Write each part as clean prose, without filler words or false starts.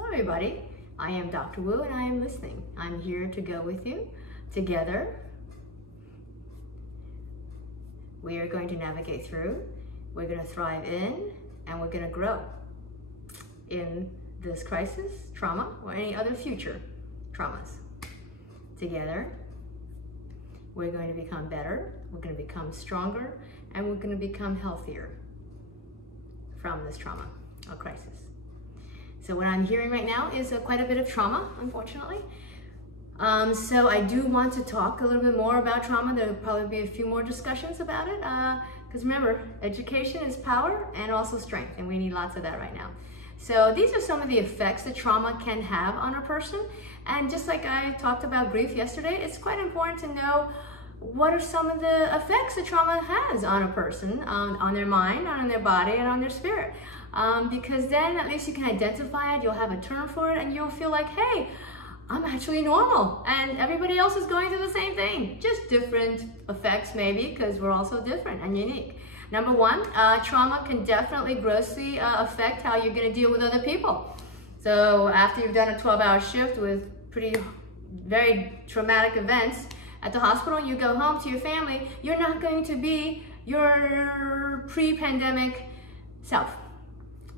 Hello everybody, I am Dr. Wu and I am listening. I'm here to go with you. Together, we are going to navigate through, we're going to thrive in, and we're going to grow in this crisis, trauma, or any other future traumas. Together, we're going to become better, we're going to become stronger, and we're going to become healthier from this trauma or crisis. So what I'm hearing right now is quite a bit of trauma, unfortunately. So I do want to talk a little bit more about trauma. There'll probably be a few more discussions about it. Because remember, education is power and also strength, and we need lots of that right now. So these are some of the effects that trauma can have on a person. And just like I talked about grief yesterday, it's quite important to know what are some of the effects that trauma has on a person, on their mind, on their body, and on their spirit. Because then at least you can identify it, you'll have a term for it, and you'll feel like, hey, I'm actually normal, and everybody else is going through the same thing. Just different effects maybe, because we're all so different and unique. Number one, trauma can definitely grossly affect how you're gonna deal with other people. So after you've done a 12-hour shift with very traumatic events at the hospital, and you go home to your family, you're not going to be your pre-pandemic self.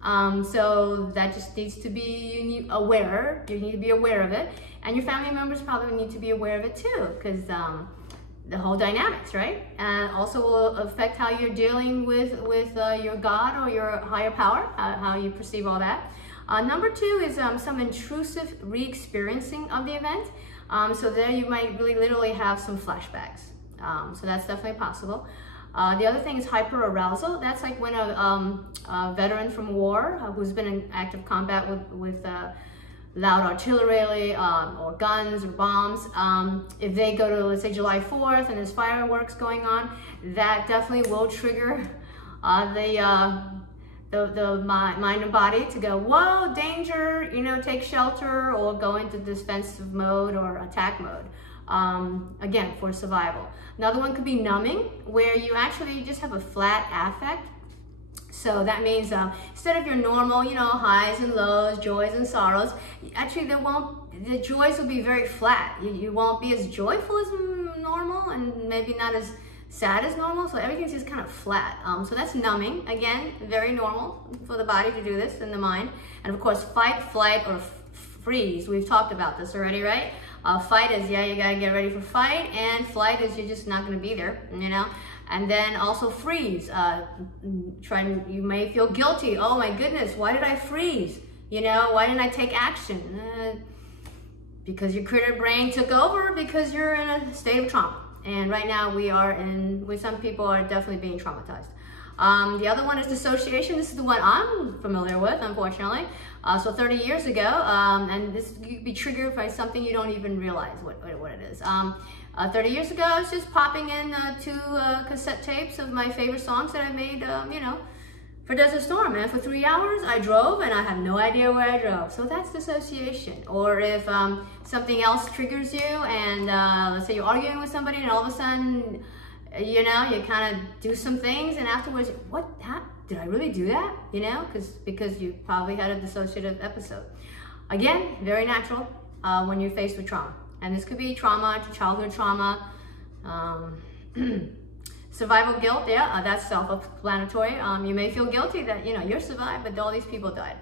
So that just needs to be aware. You need to be aware of it, and your family members probably need to be aware of it too, because the whole dynamics, right? And also will affect how you're dealing with your God or your higher power, how you perceive all that. Number two is some intrusive re-experiencing of the event. So there you might really literally have some flashbacks. So that's definitely possible. The other thing is hyperarousal. That's like when a veteran from war who's been in active combat with loud artillery or guns or bombs, if they go to, let's say, July 4th and there's fireworks going on, that definitely will trigger the mind and body to go, whoa, danger, take shelter, or go into defensive mode or attack mode. Again, for survival. Another one could be numbing, where you actually just have a flat affect. So that means instead of your normal, highs and lows, joys and sorrows, actually the joys will be very flat. You won't be as joyful as normal, and maybe not as sad as normal. So everything's just kind of flat. So that's numbing. Again, very normal for the body to do this, and the mind. And of course, fight, flight, or freeze. We've talked about this already, right? Fight is, yeah, you gotta get ready for fight, and flight is you're just not gonna be there, And then also freeze. You may feel guilty. Oh my goodness, why did I freeze? Why didn't I take action? Because your critter brain took over, because you're in a state of trauma. And right now some people are definitely being traumatized. The other one is dissociation. This is the one I'm familiar with, unfortunately. So 30 years ago, and this could be triggered by something you don't even realize what it is. 30 years ago, I was just popping in 2 cassette tapes of my favorite songs that I made, for Desert Storm. And for 3 hours, I drove, and I have no idea where I drove. So that's dissociation. Or if something else triggers you, and let's say you're arguing with somebody, and all of a sudden, you kind of do some things, and afterwards, did I really do that? Because you probably had a dissociative episode. Again, very natural when you're faced with trauma. And this could be trauma, childhood trauma, survival guilt. Yeah, that's self-explanatory. You may feel guilty that, you're survived, but all these people died.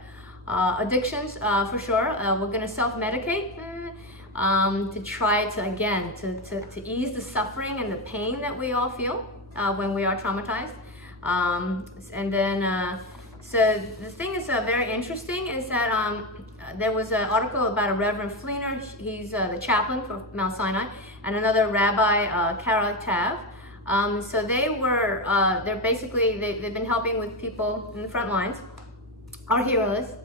Addictions, for sure. We're going to self-medicate. To try to, again, to ease the suffering and the pain that we all feel when we are traumatized. And then, so the thing is very interesting is that there was an article about a Reverend Fleener. He's the chaplain for Mount Sinai, and another Rabbi, Kara Tav. So they've been helping with people in the front lines, our heroes,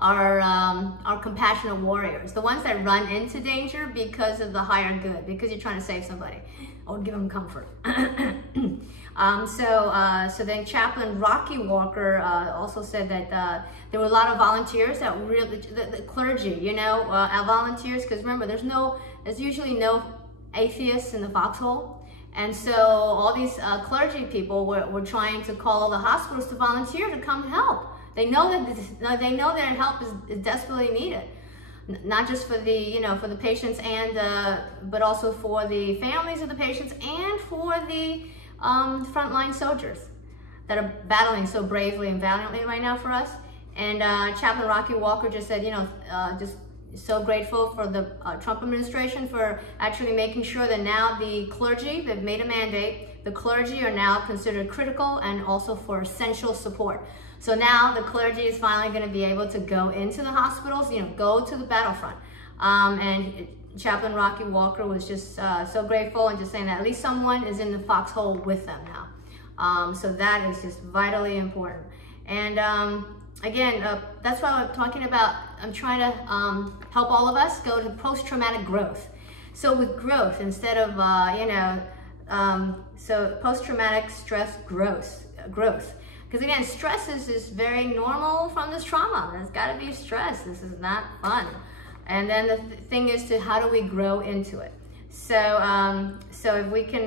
are compassionate warriors, the ones that run into danger because of the higher good, because you're trying to save somebody or give them comfort. So then Chaplain Rocky Walker also said that there were a lot of volunteers that really, the clergy, volunteers, because remember, there's usually no atheists in the foxhole. And so all these clergy people were trying to call the hospitals to volunteer to come help. They know that their help is desperately needed, not just for the, you know, for the patients and but also for the families of the patients and for the frontline soldiers that are battling so bravely and valiantly right now for us. And Chaplain Rocky Walker just said, you know, just so grateful for the Trump administration for actually making sure that now the clergy, they've made a mandate, the clergy are now considered critical and also for essential support. So now the clergy is finally going to be able to go into the hospitals, you know, go to the battlefront. And Chaplain Rocky Walker was just so grateful and just saying that at least someone is in the foxhole with them now. So that is just vitally important. And again, that's why I'm talking about, I'm trying to help all of us go to post-traumatic growth. So with growth, instead of, you know, so post-traumatic stress growth. Because again, stress is very normal from this trauma. There's got to be stress. This is not fun. And then the thing is to how do we grow into it? So, so if we can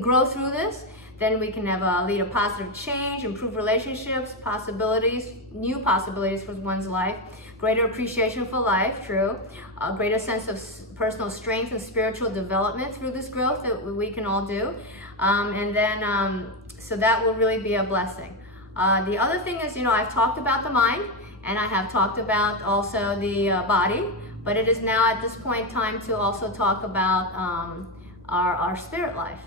grow through this, then we can have lead a positive change, improve relationships, possibilities, new possibilities for one's life, greater appreciation for life, true, a greater sense of personal strength and spiritual development through this growth that we can all do. And then, so that will really be a blessing. The other thing is, you know, I've talked about the mind and I have talked about also the body, but it is now at this point time to also talk about our spirit life,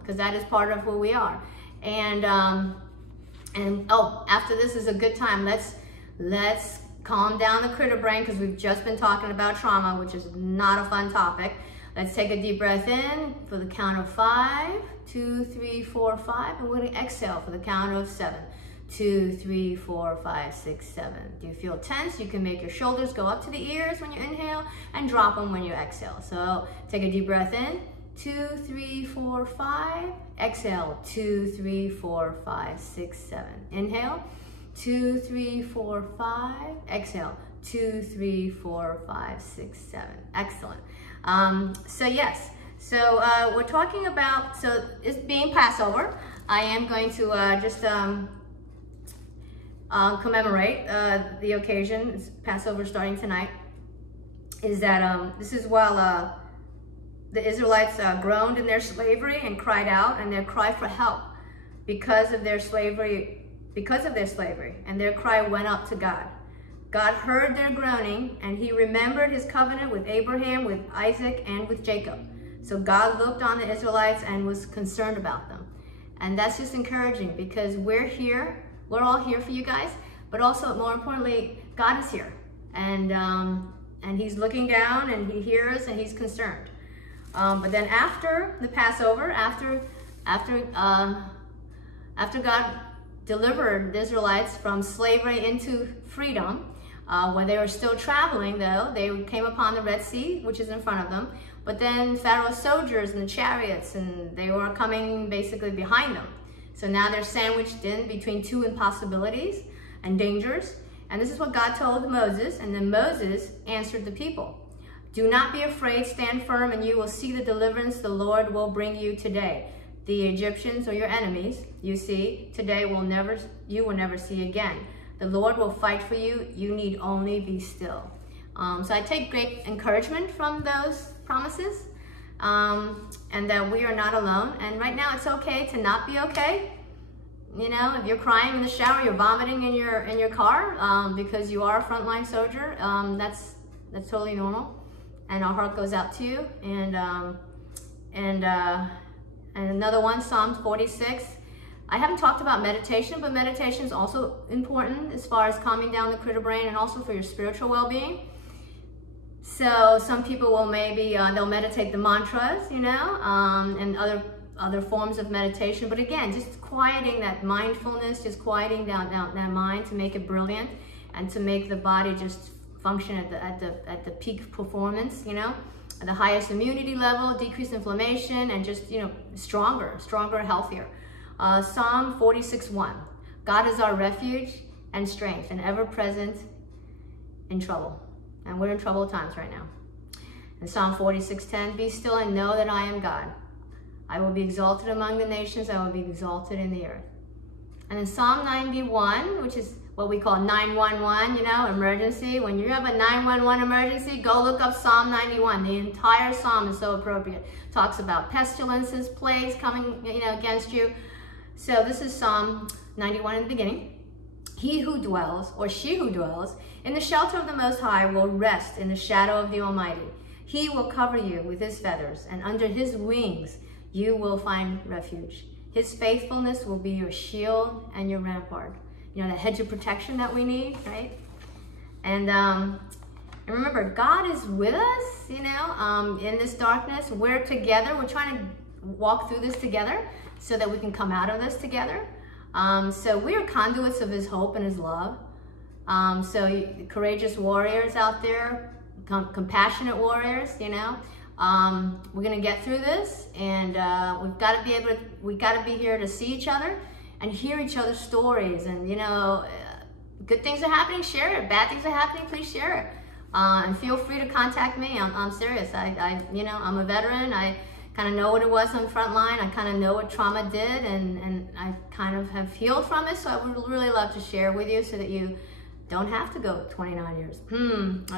because that is part of who we are. And oh, after this is a good time. Let's calm down the critter brain, because we've just been talking about trauma, which is not a fun topic. Let's take a deep breath in for the count of 5, 2, 3, 4, 5, and we're going to exhale for the count of 7. 2, 3, 4, 5, 6, 7. Do you feel tense? You can make your shoulders go up to the ears when you inhale and drop them when you exhale. So take a deep breath in. 2, 3, 4, 5. Exhale. 2, 3, 4, 5, 6, 7. Inhale. 2, 3, 4, 5. Exhale. 2, 3, 4, 5, 6, 7. Excellent. So yes. So we're talking about, so it's being Passover. I am going to just commemorate the occasion. It's Passover starting tonight. Is that this is while the Israelites groaned in their slavery and cried out, and their cry for help because of their slavery, and their cry went up to God. God heard their groaning, and he remembered his covenant with Abraham, with Isaac, and with Jacob. So God looked on the Israelites and was concerned about them. And that's just encouraging, because we're here. We're all here for you guys, but also more importantly, God is here, and he's looking down and he hears and he's concerned. But then after the Passover, after God delivered the Israelites from slavery into freedom, when they were still traveling though, they came upon the Red Sea, which is in front of them. But then Pharaoh's soldiers and the chariots, and they were coming basically behind them. So now they're sandwiched in between two impossibilities and dangers. And this is what God told Moses. And then Moses answered the people. Do not be afraid, stand firm, and you will see the deliverance the Lord will bring you today. The Egyptians, or your enemies, you see today you will never see again. The Lord will fight for you. You need only be still. So I take great encouragement from those promises. And that we are not alone. And right now it's okay to not be okay. You know, if you're crying in the shower, you're vomiting in your car because you are a frontline soldier, that's totally normal. And our heart goes out to you. And another one, Psalm 46. I haven't talked about meditation, but meditation is also important as far as calming down the critter brain and also for your spiritual well-being. So some people will maybe, they'll meditate the mantras, you know, and other forms of meditation. But again, just quieting that mindfulness, just quieting down that mind to make it brilliant and to make the body just function at the peak performance, you know, at the highest immunity level, decreased inflammation, and just, you know, stronger, healthier. Psalm 46:1. God is our refuge and strength and ever present in trouble. And we're in troubled times right now. And Psalm 46:10, be still and know that I am God. I will be exalted among the nations. I will be exalted in the earth. And then Psalm 91, which is what we call 911, you know, emergency. When you have a 911 emergency, go look up Psalm 91. The entire psalm is so appropriate. Talks about pestilences, plagues coming, you know, against you. So this is Psalm 91 in the beginning. He who dwells, or she who dwells, in the shelter of the Most High will rest in the shadow of the Almighty. He will cover you with his feathers, and under his wings you will find refuge. His faithfulness will be your shield and your rampart. You know, the hedge of protection that we need, right? And remember, God is with us, you know, in this darkness. We're together. We're trying to walk through this together so that we can come out of this together. So we are conduits of his hope and his love. So courageous warriors out there, compassionate warriors, you know. We're gonna get through this, and we got to be here to see each other and hear each other's stories. And you know, good things are happening, share it. Bad things are happening, please share it. And feel free to contact me. I'm serious. You know, I'm a veteran. I kind of know what it was on the front line. I kind of know what trauma did, and I kind of have healed from it. So I would really love to share with you so that you don't have to go 29 years.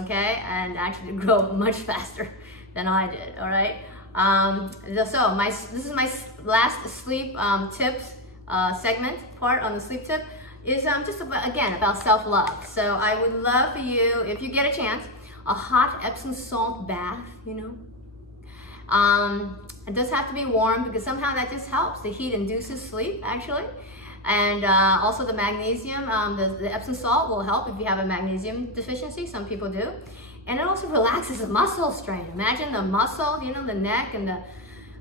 Okay, and actually grow much faster than I did. All right. So this is my last sleep tips segment part on the sleep tip is just about self-love. So I would love for you, if you get a chance, a hot Epsom salt bath. You know, it does have to be warm because somehow that just helps. The heat induces sleep actually. And also the magnesium, the Epsom salt will help if you have a magnesium deficiency. Some people do. And it also relaxes the muscle strain. Imagine the muscle, you know, the neck and the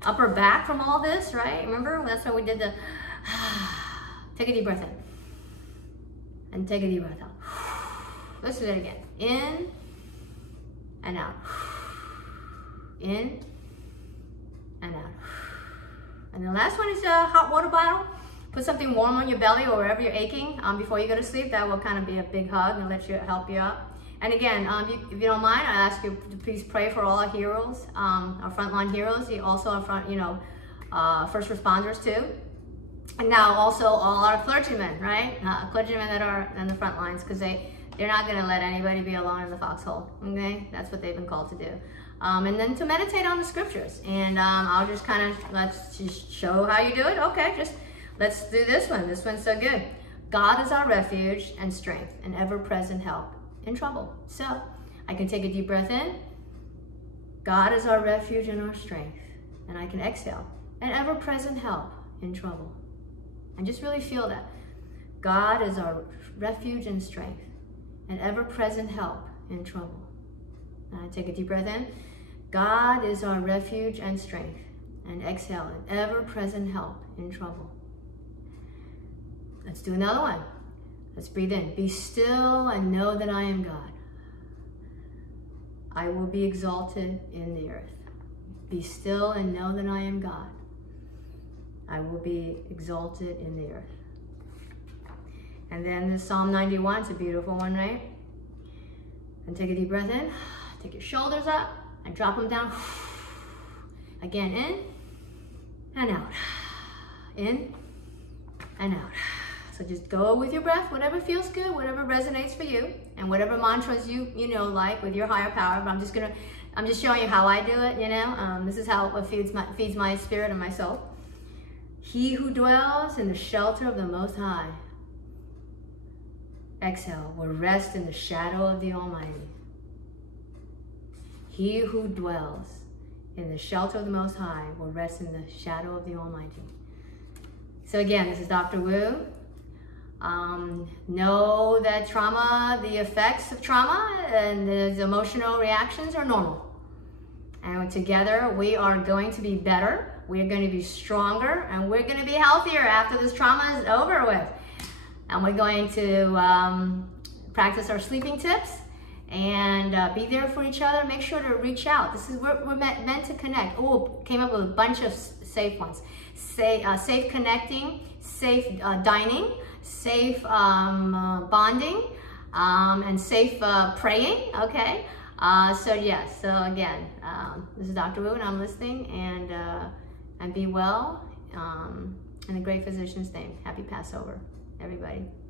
upper back from all this, right? Remember, that's when we did the, take a deep breath in. And take a deep breath out. Let's do that again. In and out. In and out. And the last one is a hot water bottle. Put something warm on your belly or wherever you're aching before you go to sleep. That will kind of be a big hug and help you out. And again, if you don't mind, I ask you to please pray for all our heroes, our frontline heroes, also our first responders too. And now also all our clergymen, right? Clergymen that are in the front lines, because they're not going to let anybody be alone in the foxhole. Okay, that's what they've been called to do. And then to meditate on the scriptures. And I'll just let's just show how you do it. Okay, let's do this one. This one's so good. God is our refuge and strength, an ever-present help in trouble. So I can take a deep breath in. God is our refuge and our strength. And I can exhale, an ever-present help in trouble. And just really feel that. God is our refuge and strength, an ever-present help in trouble. And I take a deep breath in. God is our refuge and strength. And exhale, an ever-present help in trouble. Let's do another one. Let's breathe in. Be still and know that I am God. I will be exalted in the earth. Be still and know that I am God. I will be exalted in the earth. And then the Psalm 91, it's a beautiful one, right? And take a deep breath in. Take your shoulders up and drop them down. Again, in and out. In and out. So just go with your breath, whatever feels good, whatever resonates for you, and whatever mantras you like with your higher power. But I'm just showing you how I do it. You know, this is how it feeds my spirit and my soul. He who dwells in the shelter of the Most High, exhale, will rest in the shadow of the Almighty. He who dwells in the shelter of the Most High will rest in the shadow of the Almighty. So again, this is Dr. Wu. Know that trauma, the effects of trauma and the emotional reactions are normal. And together we are going to be better, we're going to be stronger, and we're going to be healthier after this trauma is over with. And we're going to practice our sleeping tips and be there for each other. Make sure to reach out. This is where we're meant to connect. Oh, came up with a bunch of safe ones. Safe connecting, safe dining, safe bonding, and safe praying, okay? So yes, so again, this is Dr. Wu and I'm listening, and be well, in the great physician's name. Happy Passover. everybody.